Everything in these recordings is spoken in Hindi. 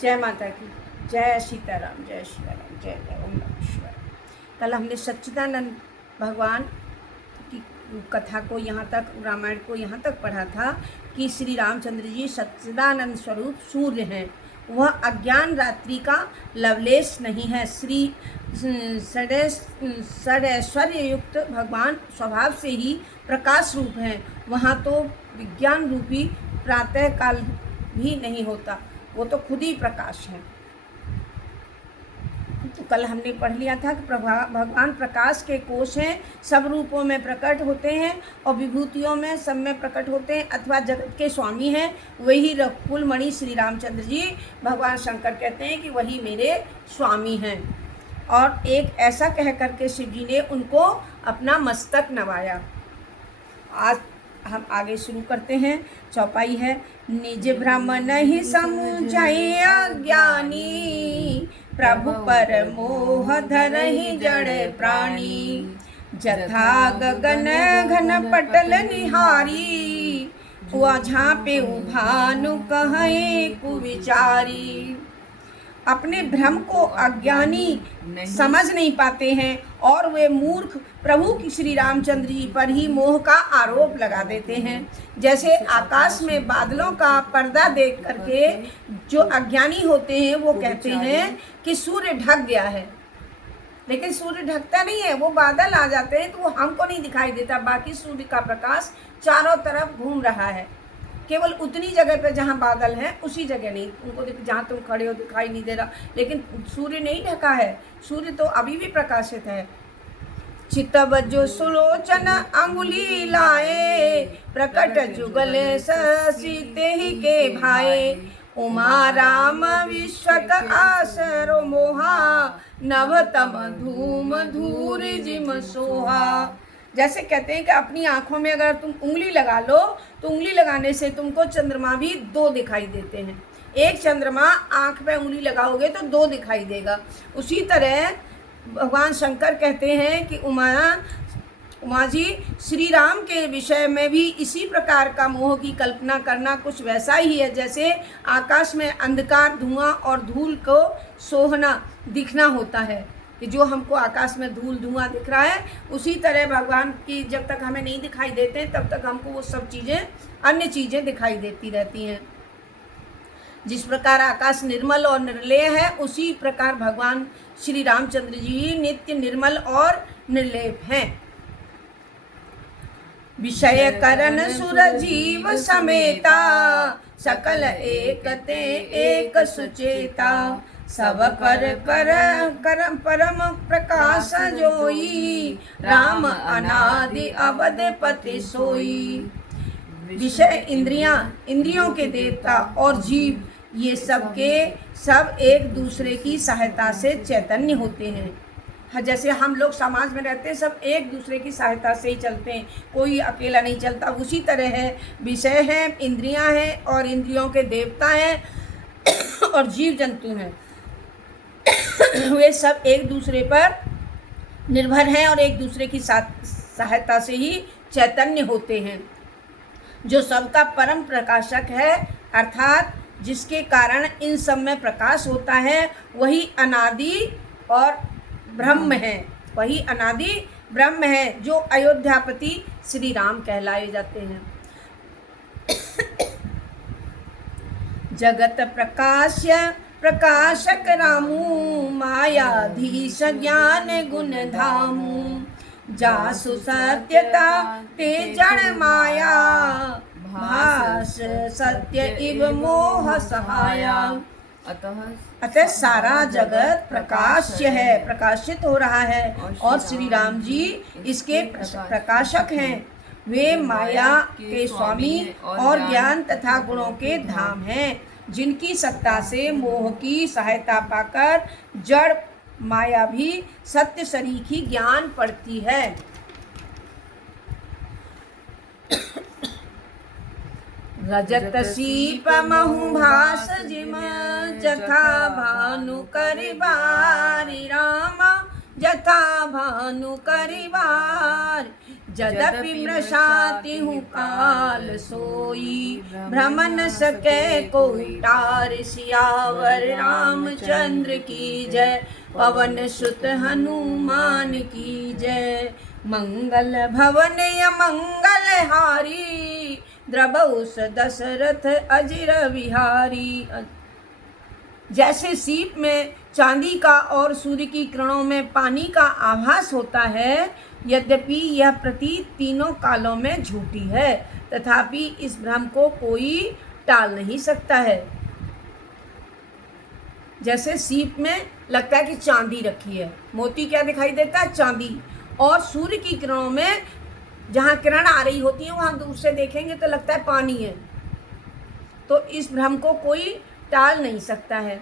जय माता की, जय सीताराम, जय सीताराम, जय जय ओम नमः शिवाय। कल हमने सच्चिदानंद भगवान की कथा को यहाँ तक, रामायण को यहाँ तक पढ़ा था कि श्री रामचंद्र जी सच्चिदानंद स्वरूप सूर्य हैं। वह अज्ञान रात्रि का लवलेश नहीं है। श्री षडैश्वर्य युक्त भगवान स्वभाव से ही प्रकाश रूप हैं। वहाँ तो विज्ञान रूपी प्रातः काल भी नहीं होता, वो तो खुद ही प्रकाश है। तो कल हमने पढ़ लिया था कि भगवान प्रकाश के कोश हैं, सब रूपों में प्रकट होते हैं और विभूतियों में सब में प्रकट होते हैं, अथवा जगत के स्वामी हैं। वही रघुकुल मणि श्री रामचंद्र जी, भगवान शंकर कहते हैं कि वही मेरे स्वामी हैं। और एक ऐसा कह करके शिव जी ने उनको अपना मस्तक नवाया। आज हम आगे शुरू करते हैं। चौपाई है, निज भ्रम नहीं समुझै अज्ञानी, प्रभु पर मोह धरहि जड़ प्राणी। जथा गगन घन पटल निहारी, हुआ झाँपे भानु कहे कुविचारी। अपने भ्रम को अज्ञानी समझ नहीं पाते हैं और वे मूर्ख प्रभु की श्री रामचंद्र जी पर ही मोह का आरोप लगा देते हैं। जैसे आकाश में बादलों का पर्दा देख करके जो अज्ञानी होते हैं वो कहते हैं कि सूर्य ढक गया है, लेकिन सूर्य ढकता नहीं है, वो बादल आ जाते हैं तो वो हमको नहीं दिखाई देता। बाकी सूर्य का प्रकाश चारों तरफ घूम रहा है, केवल उतनी जगह पे जहाँ बादल हैं उसी जगह नहीं, उनको जहाँ तुम खड़े हो दिखाई नहीं दे रहा, लेकिन सूर्य नहीं ढका है, सूर्य तो अभी भी प्रकाशित है। चितव जो सुलोचन अंगुली लाए, प्रकट जुगल सीते ही के भाए। उमा राम विश्वक आसरो मोहा, नवतम धूम धूर जिम सोहा। जैसे कहते हैं कि अपनी आँखों में अगर तुम उंगली लगा लो तो उंगली लगाने से तुमको चंद्रमा भी दो दिखाई देते हैं। एक चंद्रमा आँख पे उंगली लगाओगे तो दो दिखाई देगा। उसी तरह भगवान शंकर कहते हैं कि उमा जी श्री राम के विषय में भी इसी प्रकार का मोह की कल्पना करना कुछ वैसा ही है जैसे आकाश में अंधकार, धुआं और धूल को सोहना दिखना होता है। कि जो हमको आकाश में धूल धुआं दिख रहा है, उसी तरह भगवान की जब तक हमें नहीं दिखाई देते तब तक हमको वो सब चीज़ें, अन्य चीज़ें दिखाई देती रहती हैं। जिस प्रकार आकाश निर्मल और निर्लेय है, उसी प्रकार भगवान श्री रामचंद्र जी नित्य निर्मल और निर्लेप हैं। विषय करण सुर जीव समेता, सकल एकते एक सुचेता। सब पर करम परम प्रकाश जोई, राम अनादि अवध पति सोई। विषय इंद्रियों के देवता और जीव, ये सब के सब एक दूसरे की सहायता से चैतन्य होते हैं। जैसे हम लोग समाज में रहते हैं, सब एक दूसरे की सहायता से ही चलते हैं, कोई अकेला नहीं चलता। उसी तरह है, विषय हैं, इंद्रियां हैं और इंद्रियों के देवता हैं और जीव जंतु हैं। वे सब एक दूसरे पर निर्भर हैं और एक दूसरे की सहायता से ही चैतन्य होते हैं। जो सबका परम प्रकाशक है, अर्थात जिसके कारण इन सब में प्रकाश होता है, वही अनादि और ब्रह्म है, वही अनादि ब्रह्म है, जो अयोध्यापति श्री राम कहलाए जाते हैं। जगत प्रकाशक रामू, मायाधीश ज्ञान गुण धामू। जासु सत्यता ते जड़ माया, भास सत्य इव मोह सहाया। अतः सारा जगत प्रकाश्य है, प्रकाशित हो रहा है और श्री राम जी इसके प्रकाशक हैं। वे माया के स्वामी और ज्ञान तथा गुणों के धाम हैं, जिनकी सत्ता से मोह की सहायता पाकर जड़ माया भी सत्य सरीखी ज्ञान पड़ती है। रजत सीप महु भास जिम, जथा भानु करिबारी। राम जथा भानु करिबार, यद्यपि मृषाति हूँ काल सोई, भ्रम न सके को टार। सियावर रामचंद्र की जय, पवन सुत हनुमान की जय। मंगल भवन मंगल हारी, द्रबहुस दशरथ अजिर विहारी। जैसे सीप में चांदी का और सूर्य की किरणों में पानी का आभास होता है, यद्यपि यह प्रतीत तीनों कालों में झूठी है, तथापि इस भ्रम को कोई टाल नहीं सकता है। जैसे सीप में लगता है कि चांदी रखी है, मोती क्या दिखाई देता है? चांदी। और सूर्य की किरणों में जहाँ किरण आ रही होती है वहाँ दूर से देखेंगे तो लगता है पानी है। तो इस भ्रम को कोई टाल नहीं सकता है।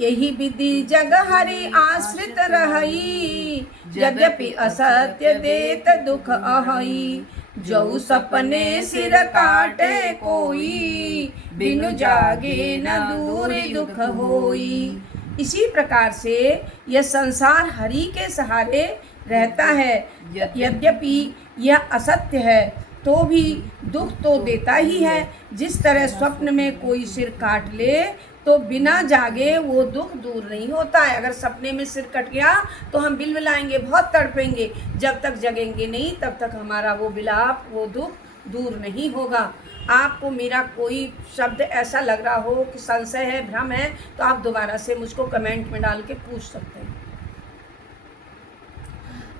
यही विधि जग हरि आश्रित रही, यद्यपि असत्य देत दुख अहई। जो सपने सिर काटे कोई, बिनु जागे न दूर दुख होई। इसी प्रकार से यह संसार हरि के सहारे रहता है, यद्यपि यह असत्य है तो भी दुख तो देता ही है। जिस तरह स्वप्न में कोई सिर काट ले तो बिना जागे वो दुख दूर नहीं होता है। अगर सपने में सिर कट गया तो हम बिलबिलाएंगे, बहुत तड़पेंगे, जब तक जगेंगे नहीं तब तक हमारा वो बिलाप, वो दुख दूर नहीं होगा। आपको मेरा कोई शब्द ऐसा लग रहा हो कि संशय है, भ्रम है, तो आप दोबारा से मुझको कमेंट में डाल के पूछ सकते हैं।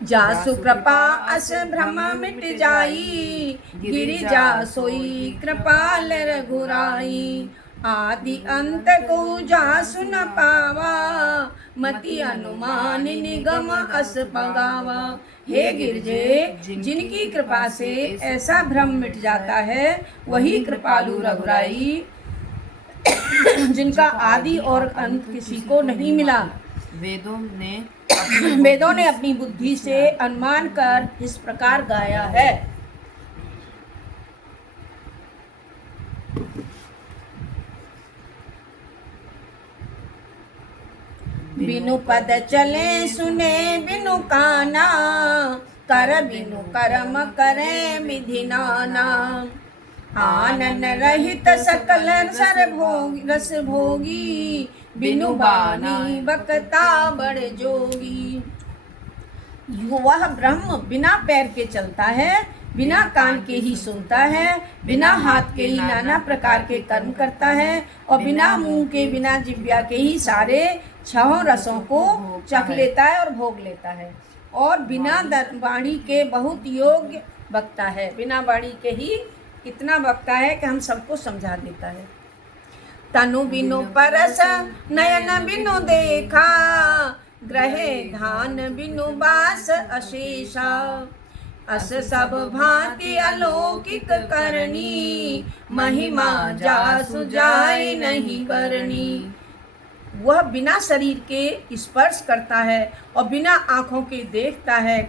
जासु कृपा अस भ्रम मिट जाई, गिरिजा सोई कृपाल रघुराई। आदि अंत को जासु न पावा, मति अनुमान निगम अस पगावा। हे गिरजे, जिनकी कृपा से ऐसा भ्रम मिट जाता है वही कृपालु रघुराई, जिनका आदि और अंत किसी को नहीं मिला। वेदों ने अपनी बुद्धि से अनुमान कर इस प्रकार गाया है। बिनु पद चले सुने बिनु काना, कर बिनु कर्म करे विधि नाना। आनन रहित सकल रस भोगी, बिनु बानी बकता बड़ जोगी। वह ब्रह्म बिना पैर के चलता है, बिना कान के ही सुनता है, बिना हाथ के ही नाना प्रकार के कर्म करता है, और बिना मुंह के, बिना जिह्वा के ही सारे छहों रसों को चख लेता है और भोग लेता है, और बिना वाणी के बहुत योग्य बकता है। बिना वाणी के ही इतना बकता है कि हम सबको समझा देता है। तनु बिनु परस नयन बिनु देखा, ग्रहे धान बिनु बास अशेषा। अस सब भांति अलौकिक करनी, महिमा जासु जाय नहीं करनी। वह बिना शरीर के स्पर्श करता है और बिना आँखों के देखता है।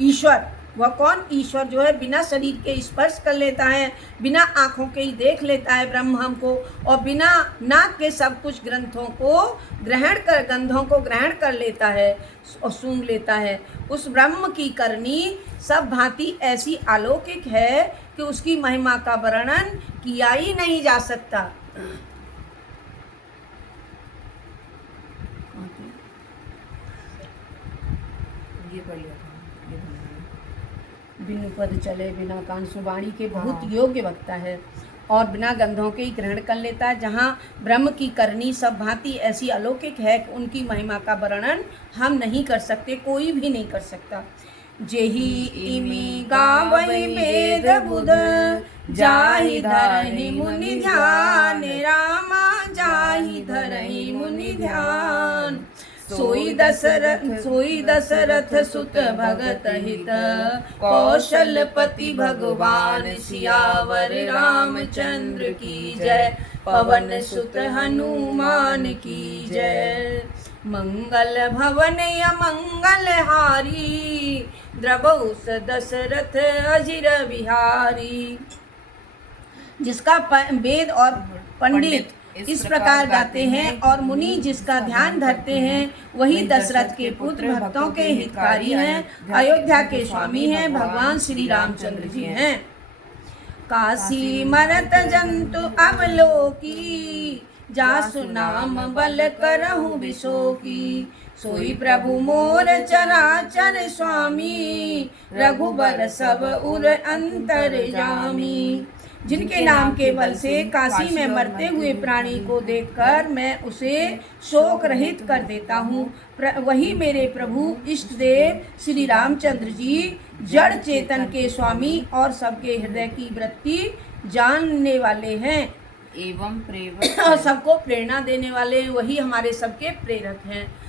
ईश्वर, वह कौन? ईश्वर जो है बिना शरीर के स्पर्श कर लेता है, बिना आँखों के ही देख लेता है ब्रह्म हमको, और बिना नाक के सब कुछ ग्रंथों को ग्रहण कर, गंधों को ग्रहण कर लेता है और सूंघ लेता है। उस ब्रह्म की करनी सब भांति ऐसी अलौकिक है कि उसकी महिमा का वर्णन किया ही नहीं जा सकता। बिनु पद चले बिना कान, सुवाणी के बहुत योग्य वक्ता है और बिना गंधों के ही ग्रहण कर लेता है। जहाँ ब्रह्म की करनी सब भांति ऐसी अलौकिक है कि उनकी महिमा का वर्णन हम नहीं कर सकते, कोई भी नहीं कर सकता। जेहि इमी गावहि वेद बुध, जाहि धरहि मुनि ध्यान। रामा जाहि धरहि मुनि ध्यान। सोई दशरथ सुत भगत हित, कौशलपति भगवान। सियावर रामचंद्र की जय, पवन सुत हनुमान की जय। मंगल भवन अमंगल हारी, द्रबहुस दशरथ अजिर विहारी। जिसका वेद और पंडित इस प्रकार गाते हैं। और मुनि जिसका ध्यान धरते हैं वही दशरथ के पुत्र, भक्तों के हितकारी हैं, अयोध्या के स्वामी हैं, भगवान श्री रामचंद्र जी हैं। काशी मरत जंतु अवलोकी, जासु नाम बल करहु विशोकी। सोई प्रभु मोर चराचर स्वामी, रघुबर सब उर अंतर्यामी। जिनके नाम के बल से काशी में मरते हुए प्राणी को देखकर मैं उसे शोक रहित कर देता हूँ, वही मेरे प्रभु इष्ट देव श्री रामचंद्र जी, जड़ चेतन के स्वामी और सबके हृदय की वृत्ति जानने वाले हैं एवं प्रेरक और सबको प्रेरणा देने वाले, वही हमारे सबके प्रेरक हैं।